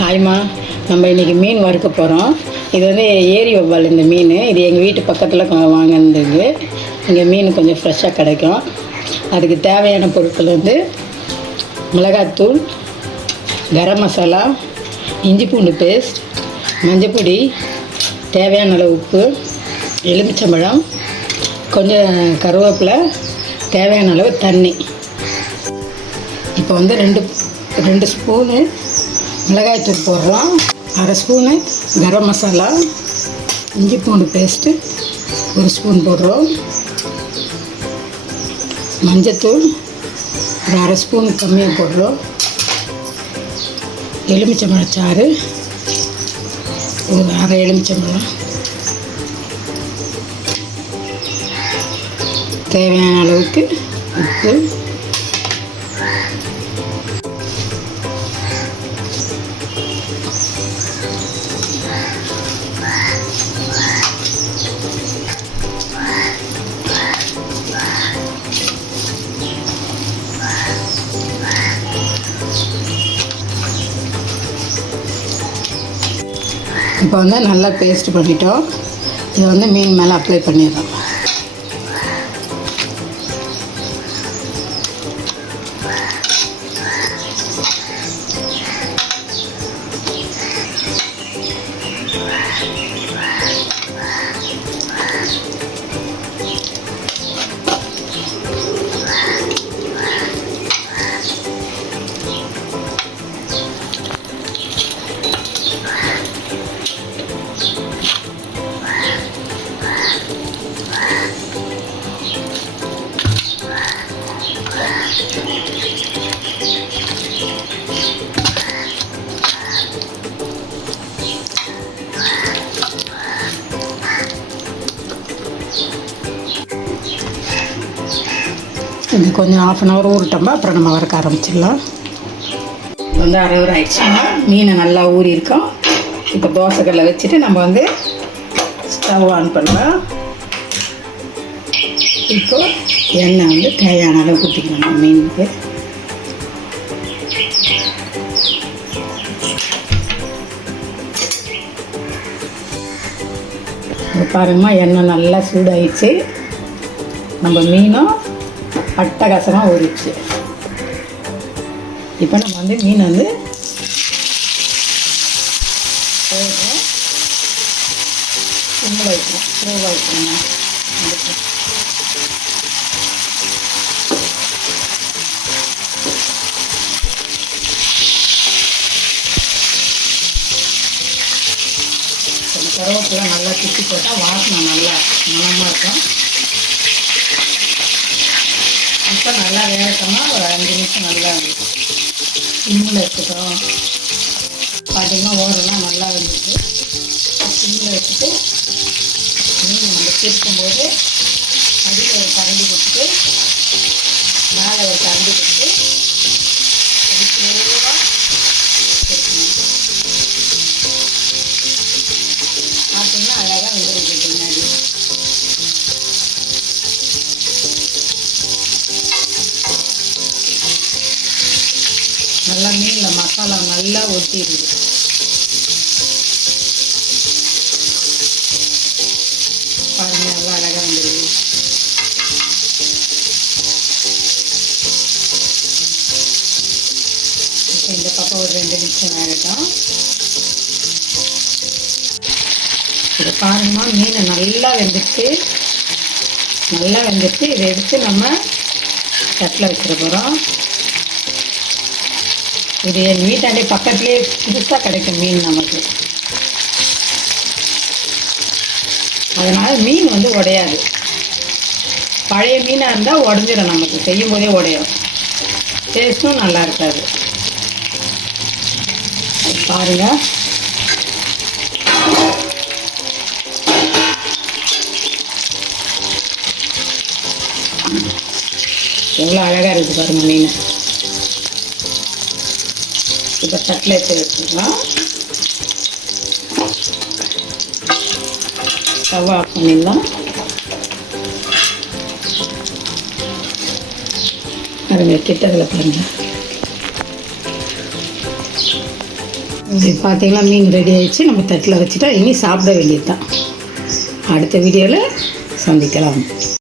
ஹாய்மா, நம்ம இன்றைக்கி மீன் வறுக்க போகிறோம். இது வந்து ஏரி வவ்வால். இந்த மீன் இது எங்கள் வீட்டு பக்கத்தில் வாங்கினது. இங்கே மீன் கொஞ்சம் ஃப்ரெஷ்ஷாக கிடைக்கும். அதுக்கு தேவையான பொருட்கள் வந்து மிளகாத்தூள், கரம் மசாலா, இஞ்சி பூண்டு பேஸ்ட், மஞ்சப்பொடி, தேவையான அளவு உப்பு, எலுமிச்சம்பழம், கொஞ்சம் கருவேப்பிலை, தேவையான அளவு தண்ணி. இப்போ வந்து ரெண்டு ஸ்பூனு மிளகாய்த்தூள் போடுறோம், அரை ஸ்பூனு கரம் மசாலா, இஞ்சி பூண்டு பேஸ்ட்டு 1 ஸ்பூன் போடுறோம், மஞ்சத்தூள் ஒரு அரை ஸ்பூன் கம்மியாக போடுறோம், எலுமிச்சம்பழச்சாறு ஒரு அரை எலுமிச்சம்பழம், தேவையான அளவுக்கு உப்பு, இப்போ வந்து நல்லா பேஸ்ட் பண்ணிட்டோம். இதை வந்து மீன் மேலே அப்ளை பண்ணிடுறோம். இது கொஞ்சம் 1/2 hour ஊறிட்டோம்பா, அப்புறம் நம்ம வறுக்க ஆரம்பிச்சிடலாம். வந்து 1/2 hour ஆயிடுச்சுன்னா மீனை நல்லா ஊறி இருக்கோம். இப்போ தோசைக்கல்லை வச்சுட்டு நம்ம வந்து ஸ்டவ் ஆன் பண்ணலாம். இப்போ எண்ணெய் வந்து தேவையான அளவு ஊற்றிக்கலாம் மீனுக்கு. பாருங்கம்மா, எண்ணெய் நல்லா சூடாயிடுச்சு. நம்ம மீனும் அட்டகாசமாக ஊறிடுச்சு. இப்போ நம்ம வந்து மீன் வந்து சிம்மில் வைக்கிறோம், ஸ்லோவாக வைக்கிறோங்க. கருவேப்பிலை நல்லா சுற்றி போட்டால் வாசனை நல்லா மணமாக இருக்கும். இப்போ நல்லா வேகட்டோம்னா ஒரு 5 நிமிஷம் நல்லா இருக்கும். சிம்மில் வச்சுட்டோம். பார்த்திங்கன்னா ஓரெல்லாம் நல்லா வந்துச்சு. சிம்மில் வச்சுட்டு மீன் நம்ம திருக்கும்போது அடியில் ஒரு கரண்டி கொடுத்துட்டு மேலே ஒரு கரண்டி கொடுத்து அது ஸ்லோவாக திருக்கணும். பார்த்தீங்கன்னா அழகாக வந்துருக்கு பின்னாடி. நல்லா மீனில் மசாலா நல்லா ஒட்டிடுது. பாருங்க, நல்லா அழகாக வந்துடுது. இப்போ இந்த பக்கம் ஒரு 2 நிமிஷம் வேகட்டும். இதை பாருங்கம்மா, மீனை நல்லா வெந்துட்டு இதை எடுத்து நம்ம தட்டில் வச்சுட போகிறோம். இது என் வீட்டாண்டே பக்கத்துலேயே புதுசாக கிடைக்கும் மீன் நமக்கு. அதனால் மீன் வந்து உடையாது. பழைய மீனாக இருந்தால் உடஞ்சிடும், நமக்கு செய்யும் போதே உடையும். டேஸ்ட்டும் நல்லா இருக்காது. பாருங்கள், எவ்வளோ அழகாக இருக்குது பாருங்கள் மீன். இப்போ தட்டில் எடுத்து வச்சுக்கலாம். ஸ்டவ் ஆஃப் பண்ணிடலாம். பாருங்கள், கிட்டத்தில் பாருங்கள். இது பார்த்தீங்கன்னா மீன் ரெடி ஆயிடுச்சு. நம்ம தட்டில் வச்சுட்டா இனி சாப்பிட வேண்டியது தான். அடுத்த வீடியோவில் சந்திக்கலாம்.